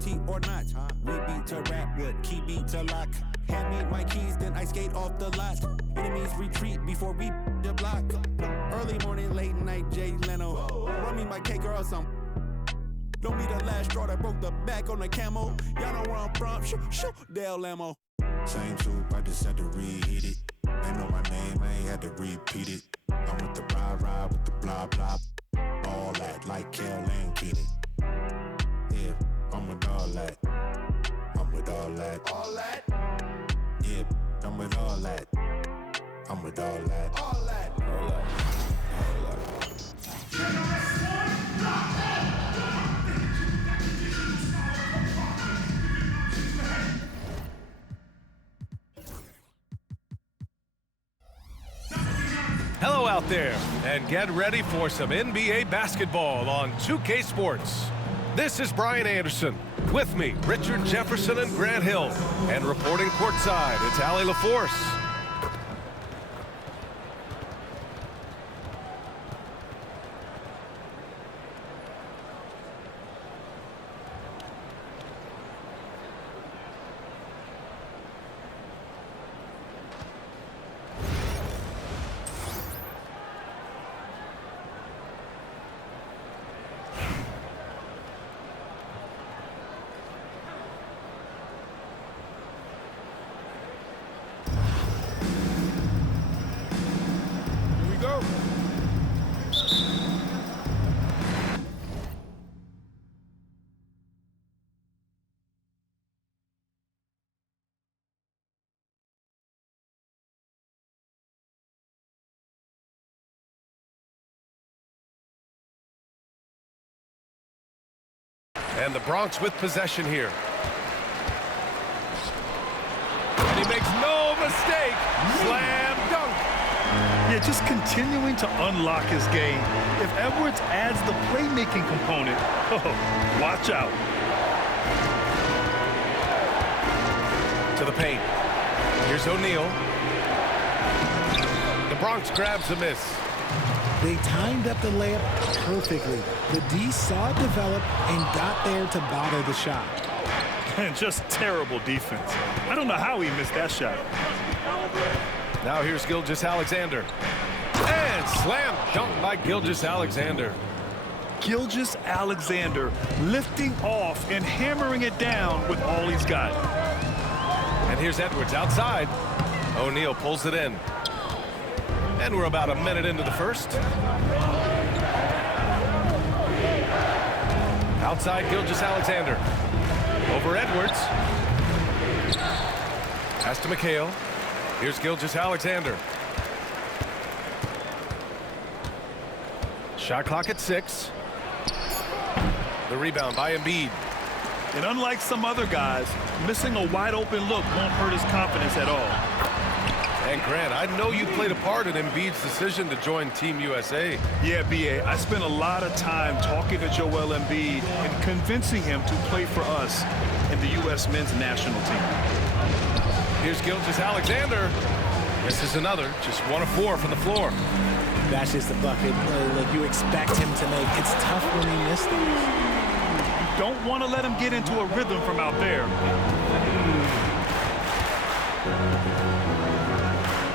T or not. Rebeat to rap with key beat to lock. Hand me my keys, then I skate off the lot. Enemies retreat before we the block. Early morning, late night, Jay Leno. Run me my cake or some. Don't be the last straw that broke the back on the camo. Y'all know where I'm from. Shoo, Dale Lamo. Same soup, I just had to reheat it. They know my name, I ain't had to repeat it. I'm with the ride with the blah blah. All that like Kel and Keaton. Yeah, I'm with all that. I'm with all that. All that? Yeah, I'm with all that. I'm with all that. All that. All that. All that. Hello out there, and get ready for some NBA basketball on 2K Sports. This is Brian Anderson. With me, Richard Jefferson and Grant Hill. And reporting courtside, it's Allie LaForce. And the Bronx with possession here. And he makes no mistake. Slam dunk. Yeah, just continuing to unlock his game. If Edwards adds the playmaking component, oh, watch out. To the paint. Here's O'Neal. The Bronx grabs the miss. They timed up the layup perfectly. The D saw it develop and got there to bother the shot. And just terrible defense. I don't know how he missed that shot. Now here's Gilgeous-Alexander. And slam dunk by Gilgeous-Alexander. Gilgeous-Alexander lifting off and hammering it down with all he's got. And here's Edwards outside. O'Neal pulls it in. And we're about a minute into the first. Outside Gilgeous-Alexander. Over Edwards. Pass to McHale. Here's Gilgeous-Alexander. Shot clock at 6. The rebound by Embiid. And unlike some other guys, missing a wide open look won't hurt his confidence at all. And Grant, I know you played a part in Embiid's decision to join Team USA. Yeah, B.A., I spent a lot of time talking to Joel Embiid and convincing him to play for us in the U.S. men's national team. Here's Gilgeous-Alexander. This is another, just 1 of 4 from the floor. That's just the bucket that you expect him to make. It's tough when he misses things. You don't want to let him get into a rhythm from out there.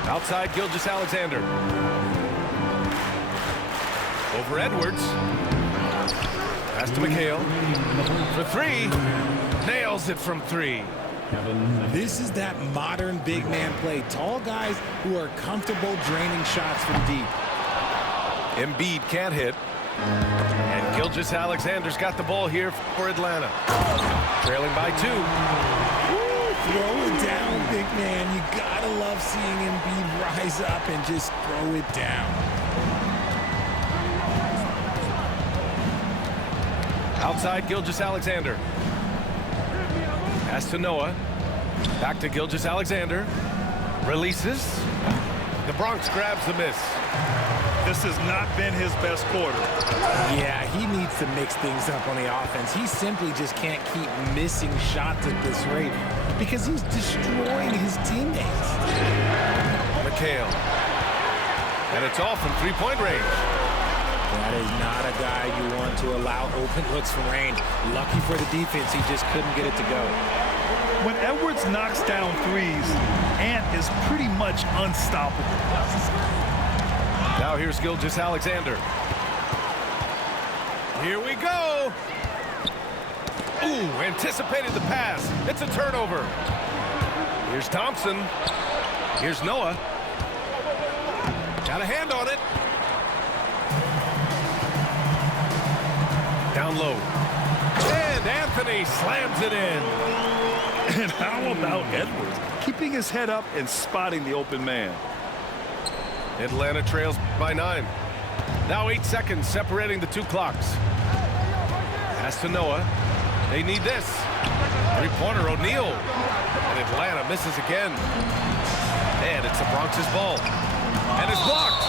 Outside Gilgeous-Alexander. Over Edwards. Pass to McHale. For 3. Nails it from 3. This is that modern big man play. Tall guys who are comfortable draining shots from deep. Embiid can't hit. And Gilgeous-Alexander's got the ball here for Atlanta. Trailing by 2. Throw it down, big man. You gotta love seeing Embiid rise up and just throw it down. Outside Gilgeous-Alexander. Pass to Noah. Back to Gilgeous-Alexander. Releases. The Bronx grabs the miss. This has not been his best quarter. Yeah, he needs to mix things up on the offense. He simply just can't keep missing shots at this rate because he's destroying his teammates. McHale. And it's off from 3-point range. That is not a guy you want to allow open looks from range. Lucky for the defense, he just couldn't get it to go. When Edwards knocks down threes, Ant is pretty much unstoppable. Now here's Gilgeous-Alexander. Here we go. Ooh, anticipated the pass. It's a turnover. Here's Thompson. Here's Noah. Got a hand on it. Down low. And Anthony slams it in. And how about Edwards? Keeping his head up and spotting the open man. Atlanta trails by 9. Now 8 seconds separating the two clocks. Pass to Noah. They need this. Three-pointer O'Neal. And Atlanta misses again. And it's the Bronx's ball. And it's blocked.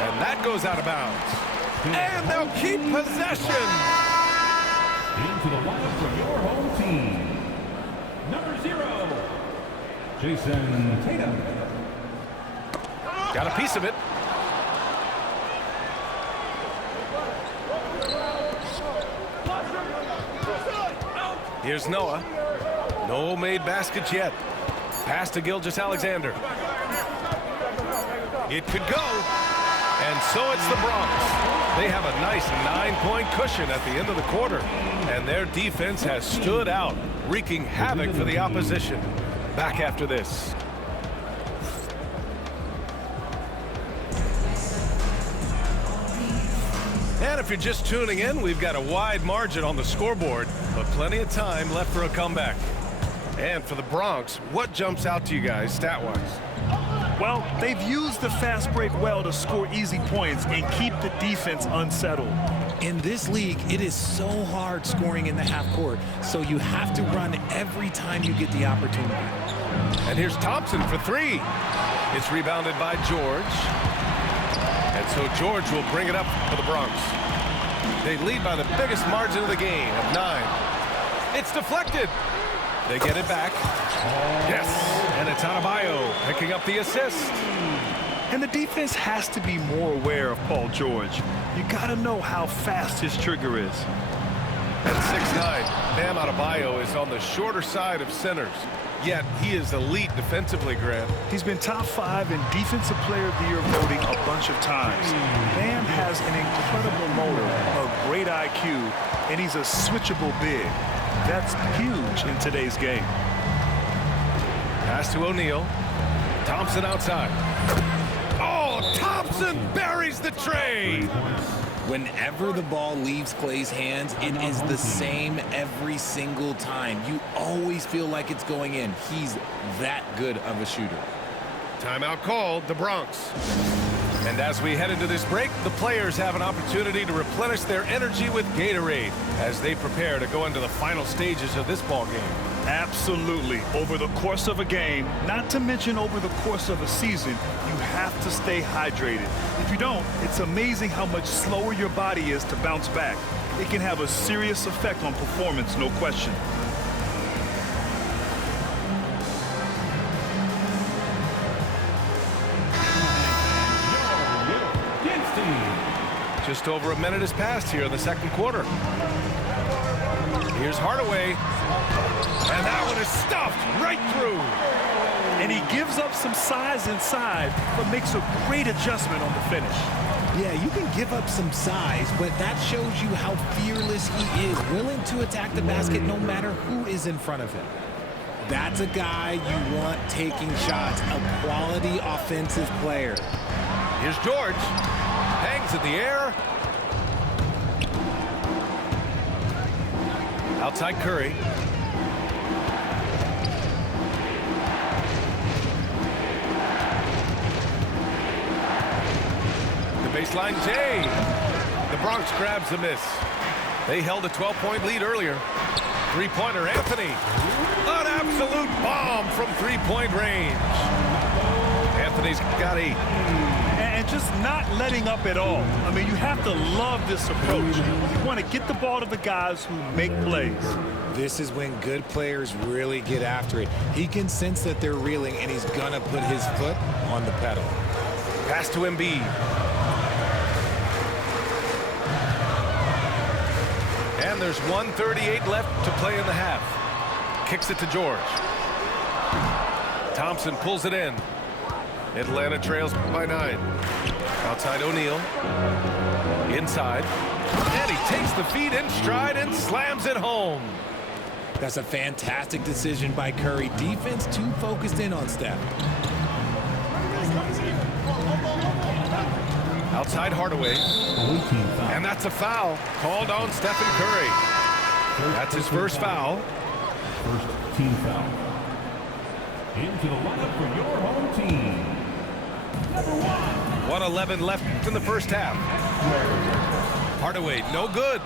And that goes out of bounds. And they'll keep possession. Into the lineup for your home team. Number 0, Jason Tatum. Got a piece of it. Here's Noah. No made baskets yet. Pass to Gilgeous-Alexander. It could go. And so it's the Bronx. They have a nice 9-point cushion at the end of the quarter. And their defense has stood out, wreaking havoc for the opposition. Back after this. And if you're just tuning in, we've got a wide margin on the scoreboard, but plenty of time left for a comeback. And for the Bronx, what jumps out to you guys stat-wise? Well, they've used the fast break well to score easy points and keep the defense unsettled. In this league, it is so hard scoring in the half court, so you have to run every time you get the opportunity. And here's Thompson for 3. It's rebounded by George. And so George will bring it up for the Bronx. They lead by the biggest margin of the game of 9. It's deflected. They get it back. Yes, and it's Adebayo picking up the assist. And the defense has to be more aware of Paul George. You got to know how fast his trigger is. At 6'9", Bam Adebayo is on the shorter side of centers. Yet he is elite defensively, Grant. He's been top 5 in Defensive Player of the Year voting a bunch of times. Bam has an incredible motor, a great IQ, and he's a switchable big. That's huge in today's game. Pass to O'Neal. Thompson outside. Oh, Thompson buries the tray. Whenever the ball leaves Clay's hands, it is the same every single time. You always feel like it's going in. He's that good of a shooter. Timeout called, the Bronx. And as we head into this break, the players have an opportunity to replenish their energy with Gatorade as they prepare to go into the final stages of this ball game. Absolutely. Over the course of a game, not to mention over the course of a season, you have to stay hydrated. If you don't, it's amazing how much slower your body is to bounce back. It can have a serious effect on performance, no question. Just over a minute has passed here in the second quarter. Here's Hardaway. And that one is stuffed right through. And he gives up some size inside, but makes a great adjustment on the finish. Yeah, you can give up some size, but that shows you how fearless he is, willing to attack the basket no matter who is in front of him. That's a guy you want taking shots, a quality offensive player. Here's George. Hangs in the air. Outside Curry. The baseline Jay. The Bronx grabs the miss. They held a 12-point lead earlier. Three-pointer Anthony. An absolute bomb from three-point range. Anthony's got 8. And just not letting up at all. I mean, you have to love this approach. You want to get the ball to the guys who make plays. This is when good players really get after it. He can sense that they're reeling, and he's going to put his foot on the pedal. Pass to Embiid. And there's 1:38 left to play in the half. Kicks it to George. Thompson pulls it in. Atlanta trails by 9. Outside O'Neal. Inside. And he takes the feed in stride and slams it home. That's a fantastic decision by Curry. Defense too focused in on Steph. Outside Hardaway. And that's a foul called on Stephen Curry. That's his first foul. First team foul. Into the lineup for your home team. Number 1. 1:11 left in the first half. Hardaway, no good.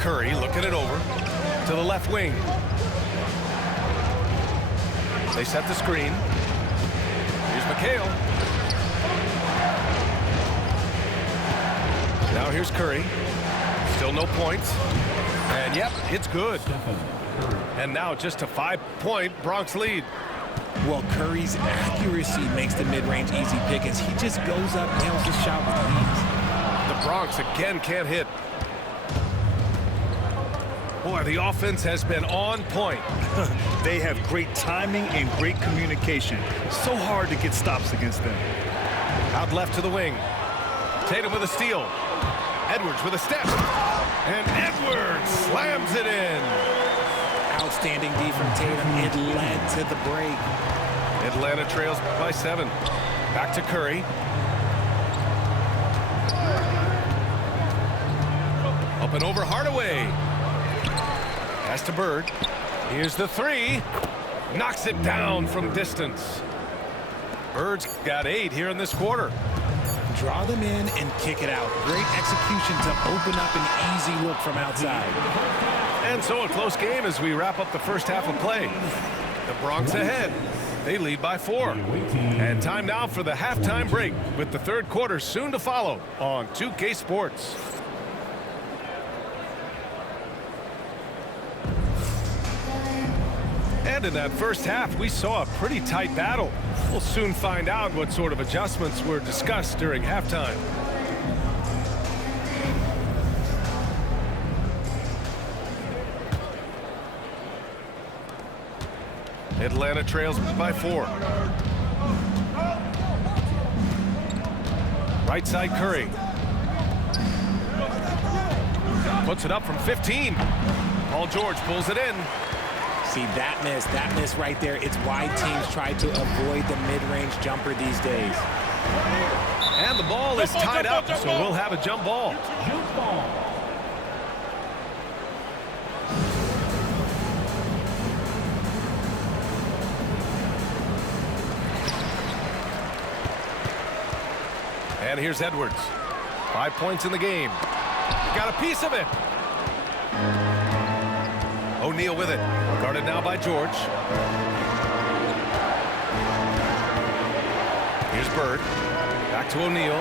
Curry looking it over to the left wing. They set the screen. Here's McHale. Now here's Curry. Still no points. And yep, it's good. And now just a 5-point Bronx lead. Well, Curry's accuracy makes the mid-range easy pickings. He just goes up, nails the shot with ease. The Bronx again can't hit. Boy, the offense has been on point. They have great timing and great communication. So hard to get stops against them. Out left to the wing. Tatum with a steal. Edwards with a step. And Edwards slams it in. Outstanding D from Tatum. It led to the break. Atlanta trails by 7. Back to Curry. Up and over Hardaway. Pass to Bird. Here's the 3. Knocks it down from distance. Bird's got 8 here in this quarter. Draw them in and kick it out. Great execution to open up an easy look from outside. And so a close game as we wrap up the first half of play. The Bronx ahead. They lead by 4. And time now for the halftime break with the third quarter soon to follow on 2K Sports. And in that first half, we saw a pretty tight battle. We'll soon find out what sort of adjustments were discussed during halftime. Atlanta trails by 4. Right side Curry. Puts it up from 15. Paul George pulls it in. See, that miss right there, it's why teams try to avoid the mid-range jumper these days. And the ball is tied up, so we'll have a jump ball. Jump ball. And here's Edwards. 5 points in the game. Got a piece of it. O'Neal with it. Guarded now by George. Here's Bird. Back to O'Neal.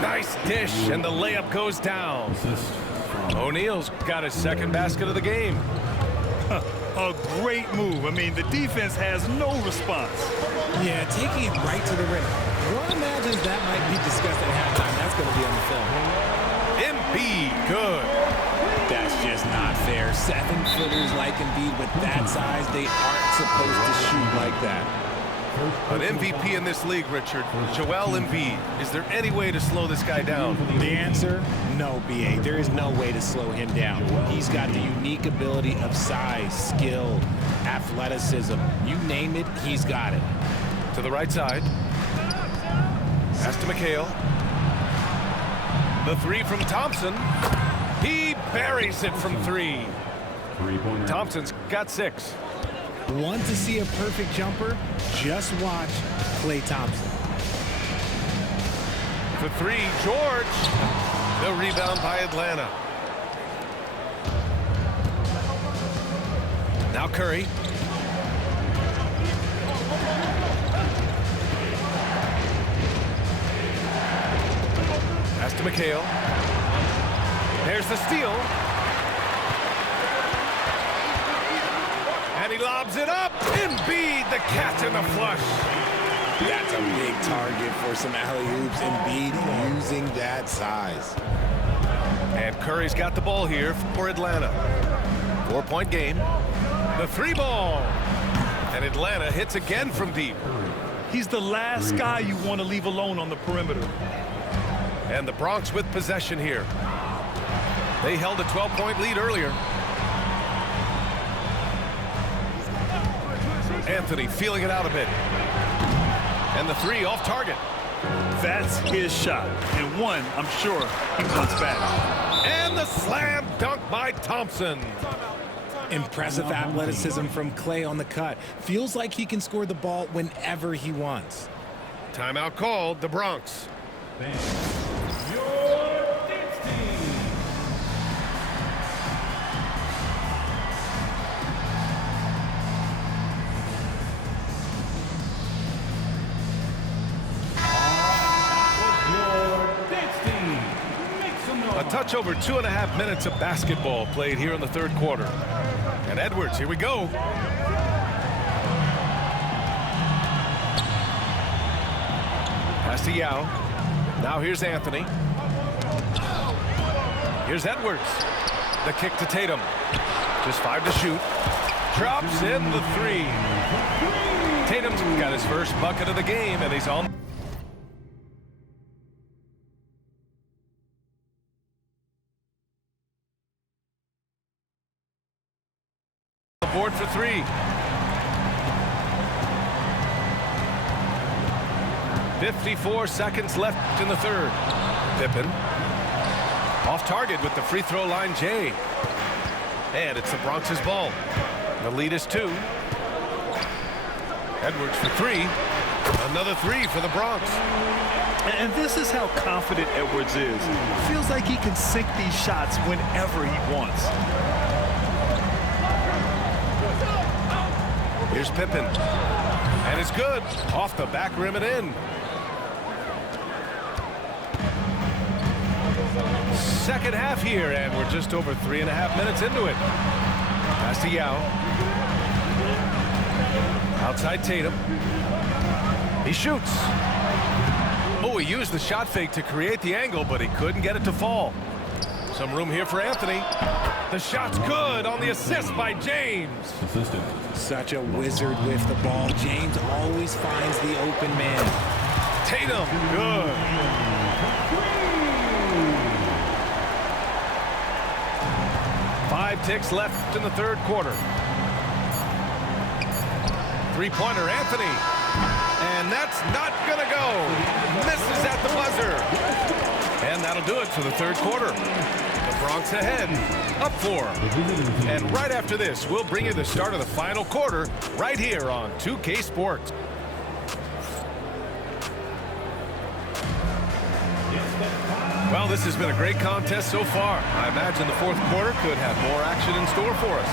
Nice dish, and the layup goes down. O'Neal's got his second basket of the game. A great move. I mean, the defense has no response. Yeah, taking it right to the rim. One imagines that might be discussed at halftime. That's going to be on the film. Embiid, good. That's just not fair. 7-footers like Embiid with that size, they aren't supposed to shoot like that. An MVP in this league, Richard, Joel Embiid. Is there any way to slow this guy down? The answer, no, B.A. There is no way to slow him down. He's got the unique ability of size, skill, athleticism. You name it, he's got it. To the right side. Pass to McHale. The 3 from Thompson. He buries it from 3. Thompson's got 6. Want to see a perfect jumper? Just watch Klay Thompson. For 3, George. The rebound by Atlanta. Now Curry. Pass to McHale. There's the steal. And he lobs it up. Embiid, the catch and the flush. That's a big target for some alley-oops. Embiid using that size. And Curry's got the ball here for Atlanta. 4-point game. The 3-ball. And Atlanta hits again from deep. He's the last guy you want to leave alone on the perimeter. And the Bronx with possession here. They held a 12-point lead earlier. Anthony feeling it out a bit. And the 3 off target. That's his shot. And one, I'm sure, he wants back. And the slam dunk by Thompson. Impressive athleticism from Clay on the cut. Feels like he can score the ball whenever he wants. Timeout called, the Bronx. A touch over 2.5 minutes of basketball played here in the third quarter. And Edwards, here we go. Pass to Yao. Now here's Anthony. Here's Edwards. The kick to Tatum. Just 5 to shoot. Drops in the 3. Tatum's got his first bucket of the game, and he's on the board for 3. 54 seconds left in the third. Pippen off target with the free throw line, Jay. And it's the Bronx's ball. The lead is 2. Edwards for 3. Another 3 for the Bronx. And this is how confident Edwards is. Feels like he can sink these shots whenever he wants. Here's Pippen. And it's good. Off the back rim and in. Second half here, and we're just over 3.5 minutes into it. Pass to Yao. Outside Tatum. He shoots. Oh, he used the shot fake to create the angle, but he couldn't get it to fall. Some room here for Anthony. The shot's good on the assist by James. Such a wizard with the ball. James always finds the open man. Tatum, good. Five ticks left in the third quarter. Three-pointer, Anthony. And that's not gonna go. Misses at the buzzer. And that'll do it for the third quarter. The Bronx ahead, up 4. And right after this, we'll bring you the start of the final quarter right here on 2K Sports. Well, this has been a great contest so far. I imagine the fourth quarter could have more action in store for us.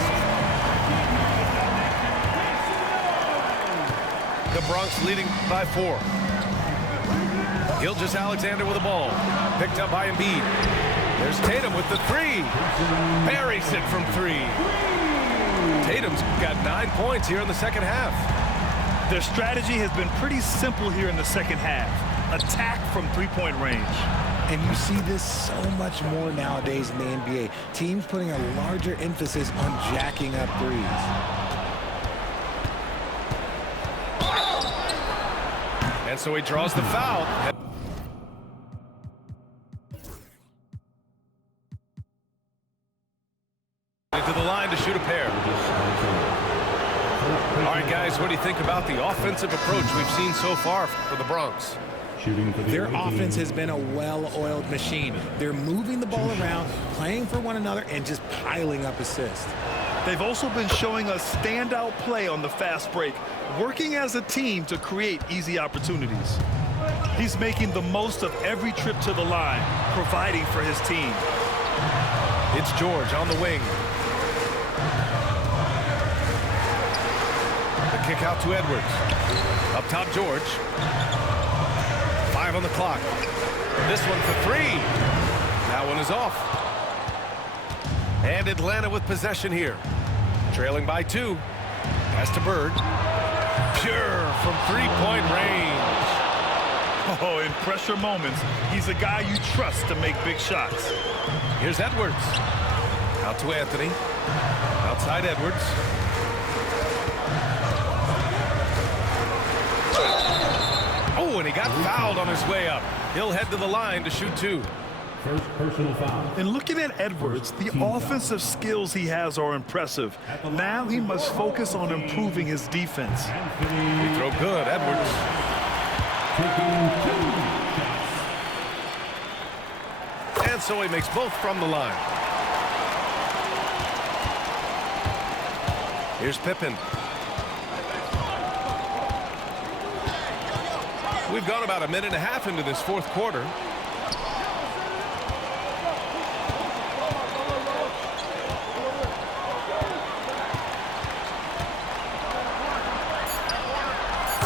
The Bronx leading by 4. Gilgeous-Alexander with the ball. Picked up by Embiid. There's Tatum with the 3. Buries it from 3. Tatum's got 9 points here in the second half. Their strategy has been pretty simple here in the second half. Attack from three-point range. And you see this so much more nowadays in the NBA. Teams putting a larger emphasis on jacking up threes. And so he draws the foul. Into the line to shoot a pair. All right, guys, what do you think about the offensive approach we've seen so far for the Bronx? Their offense has been a well-oiled machine. They're moving the ball around, playing for one another, and just piling up assists. They've also been showing us standout play on the fast break, working as a team to create easy opportunities. He's making the most of every trip to the line, providing for his team. It's George on the wing. The kick out to Edwards. Up top, George. 5 on the clock. This one for 3. That one is off. And Atlanta with possession here. Trailing by 2. Pass to Bird. Pure from 3-point range. Oh, in pressure moments, he's a guy you trust to make big shots. Here's Edwards. Out to Anthony. Outside Edwards. Oh, and he got fouled on his way up. He'll head to the line to shoot 2. First personal foul. And looking at Edwards, the offensive skills he has are impressive. Now he must focus on improving his defense. Free throw good, Edwards. Taking 2 shots. And so he makes both from the line. Here's Pippen. We've gone about a minute and a half into this fourth quarter.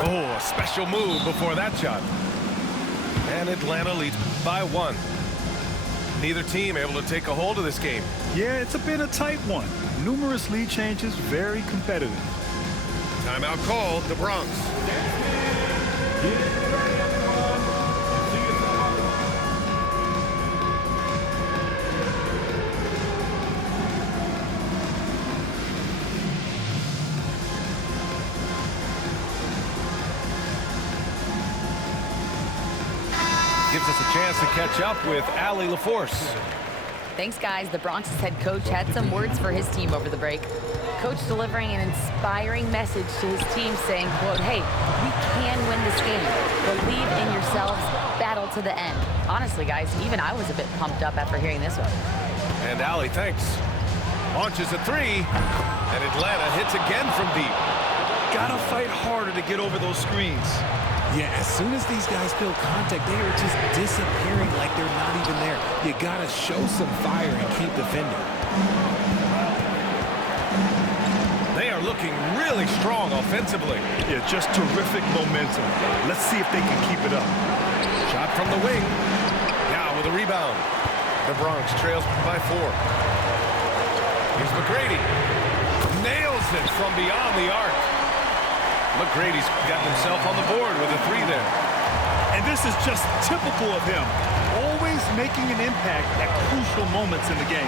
Oh, a special move before that shot. And Atlanta leads by 1. Neither team able to take a hold of this game. Yeah, it's been a tight one. Numerous lead changes, very competitive. Timeout called, the Bronx. Gives us a chance to catch up with Allie LaForce. Thanks, guys. The Bronx's head coach had some words for his team over the break. Coach delivering an inspiring message to his team saying, quote, hey, we can win this game. Believe in yourselves. Battle to the end. Honestly, guys, even I was a bit pumped up after hearing this one. And Allie, thanks. Launches a 3, and Atlanta hits again from deep. Gotta fight harder to get over those screens. Yeah, as soon as these guys feel contact, they are just disappearing like they're not even there. You gotta show some fire and keep defending. They are looking really strong offensively. Yeah, just terrific momentum. Let's see if they can keep it up. Shot from the wing. Now with a rebound. The Bronx trails by 4. Here's McGrady. Nails it from beyond the arc. McGrady's got himself on the board with a 3 there. And this is just typical of him. Always making an impact at crucial moments in the game.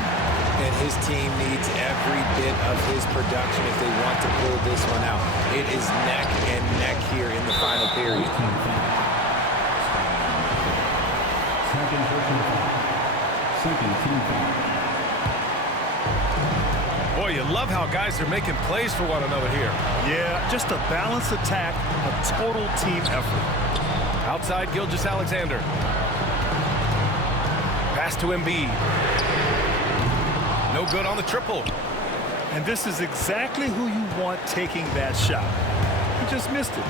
And his team needs every bit of his production if they want to pull this one out. It is neck and neck here in the final period. Second personal foul. Second team foul. Boy, you love how guys are making plays for one another here. Yeah, just a balanced attack, a total team effort. Outside Gilgeous-Alexander. Pass to Embiid. No good on the triple. And this is exactly who you want taking that shot. He just missed it.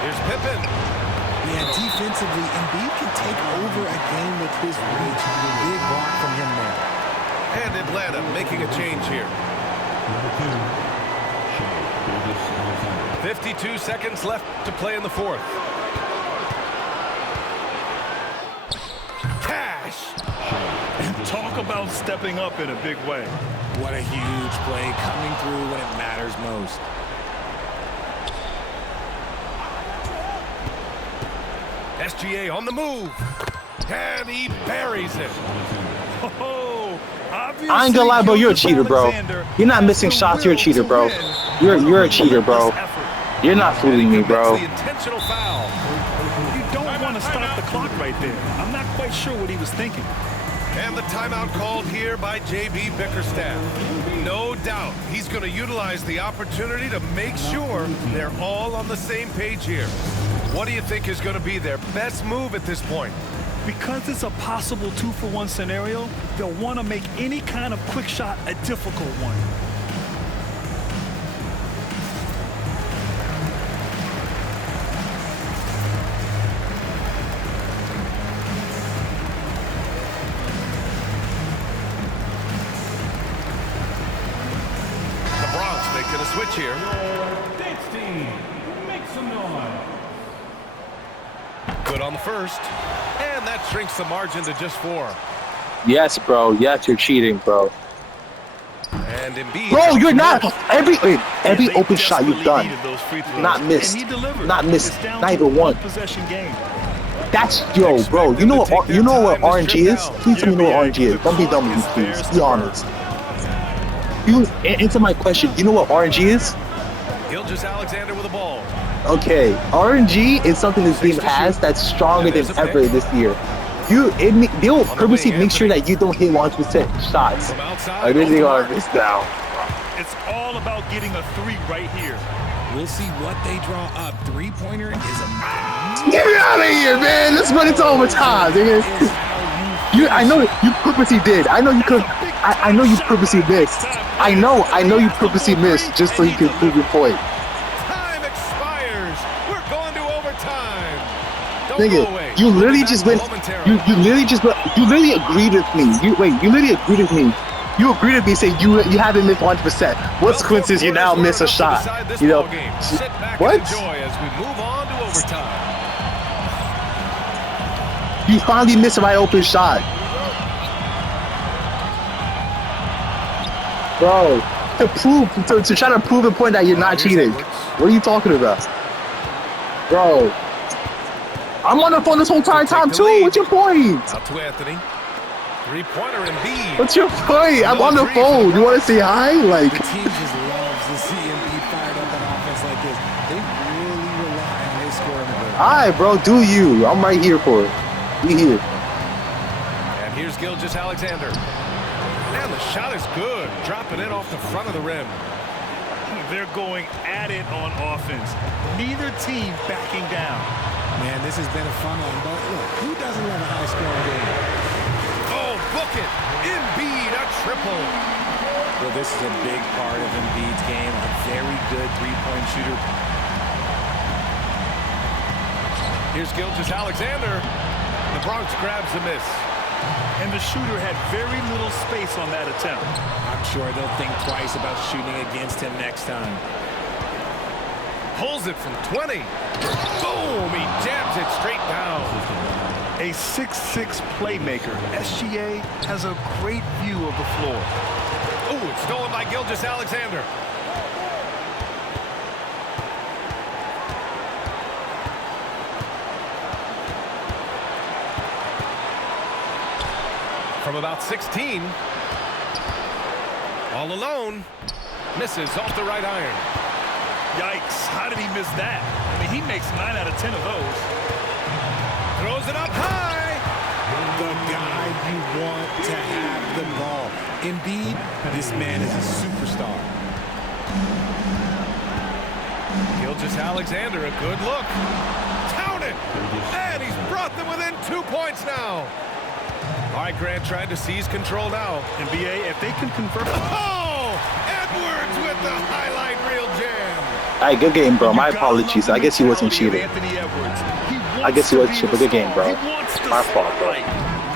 Here's Pippen. Yeah, defensively, Embiid can take over a game with his reach. Big block from him there. And Atlanta making a change here. Number 2, 52 seconds left to play in the fourth. Cash. Talk about stepping up in a big way. What a huge play coming through when it matters most. SGA on the move. And he buries it. Oh, I ain't gonna lie, bro. You're a cheater, bro. You're not missing shots. You're a cheater, bro. You're a cheater, bro. You're not fooling me, bro. The intentional foul. You don't want to stop the clock right there. I'm not quite sure what he was thinking. And the timeout called here by J.B. Bickerstaff. No doubt he's going to utilize the opportunity to make sure they're all on the same page here. What do you think is going to be their best move at this point? Because it's a possible 2-for-1 scenario, they'll want to make any kind of quick shot a difficult one. The Bronx making a switch here. Dance team, make some noise. Good on the first. And that shrinks the margin to just 4. Yes, bro. Yes, you're cheating, bro. And And Embiid. Bro, you're not every open shot you've done, Those free throws. not missed, not missed, It's down not to even one. possession game. That's bro. You know what RNG is? Please tell me you know what RNG is. Don't be dumb with me, please. Be honest. You answer my question. You know what RNG is? Gilgeous-Alexander with the ball. Okay, RNG is something this game has that's stronger than ever this year. They'll purposely make sure that you don't hit 100% shots. I really are this now. It's all about getting a three right here. We'll see what they draw up. Three-pointer is a... Get me out of here, man! Let's run it to overtime, nigga. I know you purposely did. I know you could. I know you purposely missed. I know you purposely missed just so you can prove your point. Time expires. We're going to overtime. Don't Nigga, go away. you literally just went. You literally agreed with me. You literally agreed with me. You agreed with me saying you haven't missed 100%. What's the coincidence you now miss a shot? You know what? Enjoy as we move on to overtime. You finally missed a wide open shot. Bro, to try to prove a point that you're not cheating. What are you talking about? Bro, I'm on the phone this whole entire time too. What's your point? Out to Anthony. Three-pointer Embiid. What's your point? I'm on the phone. You want to say hi? Like, The team just loves to see Embiid fired up on offense like this. They really rely on his scoring ability. all right, bro, do you. I'm right here for it. Be here. And here's Gilgeous-Alexander. And the shot is good. Dropping it off the front of the rim. They're going at it on offense. Neither team backing down. Man, this has been a fun one, but look, who doesn't love a high-scoring game? Oh, book it. Embiid, a triple. Well, this is a big part of Embiid's game. A very good three-point shooter. Here's Gilgeous-Alexander. The Bronx grabs the miss. And the shooter had very little space on that attempt. I'm sure they'll think twice about shooting against him next time. Pulls it from 20. Boom! He jams it straight down. A 6'6" playmaker, SGA has a great view of the floor. Ooh, it's stolen by Gilgeous-Alexander. From about 16. All alone. Misses off the right iron. Yikes, how did he miss that? I mean, he makes 9 out of 10 of those. Throws it up high. The guy you want to have the ball. Embiid, this man is a superstar. Gilgeous-Alexander, a good look. Counted. And he's brought them within 2 points now. All right, Grant trying to seize control now. NBA, if they can convert... Oh! Edwards with the highlight reel jam. All right, good game, bro. My apologies. I guess he wasn't cheating. I guess he wasn't cheating, but good game, bro. My fault, bro.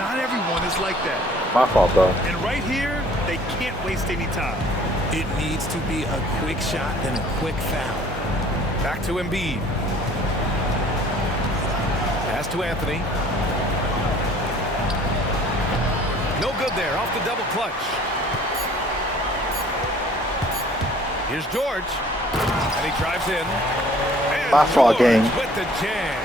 Not everyone is like that. My fault, bro. And right here, they can't waste any time. It needs to be a quick shot and a quick foul. Back to Embiid. Pass to Anthony. No good there, off the double clutch. Here's George. And he drives in. And My fault, gang. With the jam.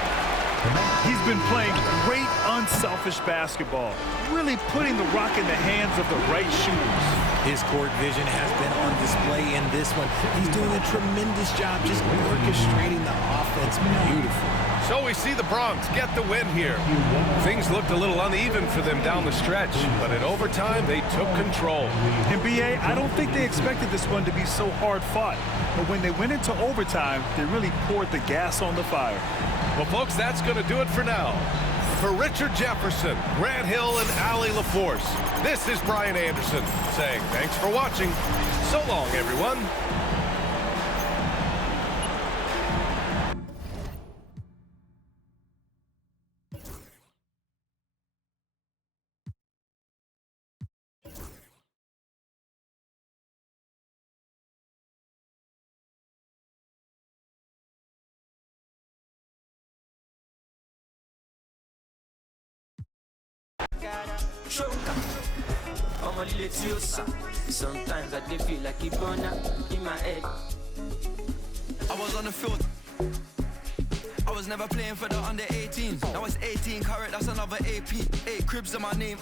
He's been playing great, unselfish basketball, really putting the rock in the hands of the right shooters. His court vision has been on display in this one. He's doing a tremendous job just orchestrating the offense beautifully. So we see the Bronx get the win here. Things looked a little uneven for them down the stretch, but in overtime, they took control. NBA, I don't think they expected this one to be so hard fought, but when they went into overtime, they really poured the gas on the fire. Well, folks, that's going to do it for now. For Richard Jefferson, Grant Hill, and Allie LaForce, this is Brian Anderson saying thanks for watching. So long, everyone. Gotta choker. I'm a little sometimes I do feel like it burn up in my head. I was on the field. I was never playing for the under 18s. Now it's 18 carat, that's another AP. 8 cribs in my name.